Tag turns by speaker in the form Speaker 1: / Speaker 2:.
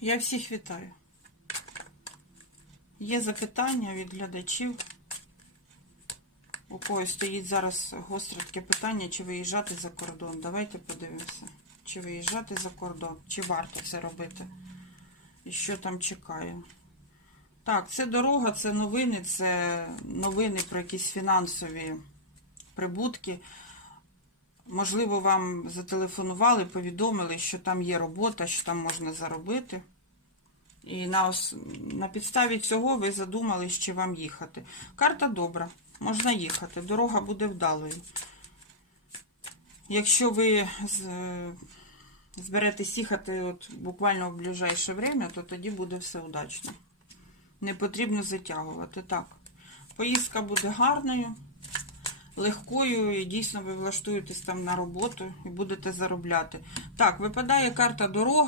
Speaker 1: Я всіх вітаю. Є запитання від глядачів. У когось стоїть зараз гостре таке питання, чи виїжджати за кордон. Давайте подивимося. Чи виїжджати за кордон, чи варто це робити. І що там чекає. Так, це дорога, це новини, це новини про якісь фінансові прибутки. Можливо, вам зателефонували, повідомили, що там є робота, що там можна заробити. І на, ос... на підставі цього ви задумались, чи вам їхати. Карта добра, можна їхати, дорога буде вдалою. Якщо ви з... зберетесь їхати от буквально в ближайше время, то тоді буде все удачно. Не потрібно затягувати. Так, поїздка буде гарною легкою і дійсно ви влаштуєтесь там на роботу і будете заробляти. Так, випадає карта дорога.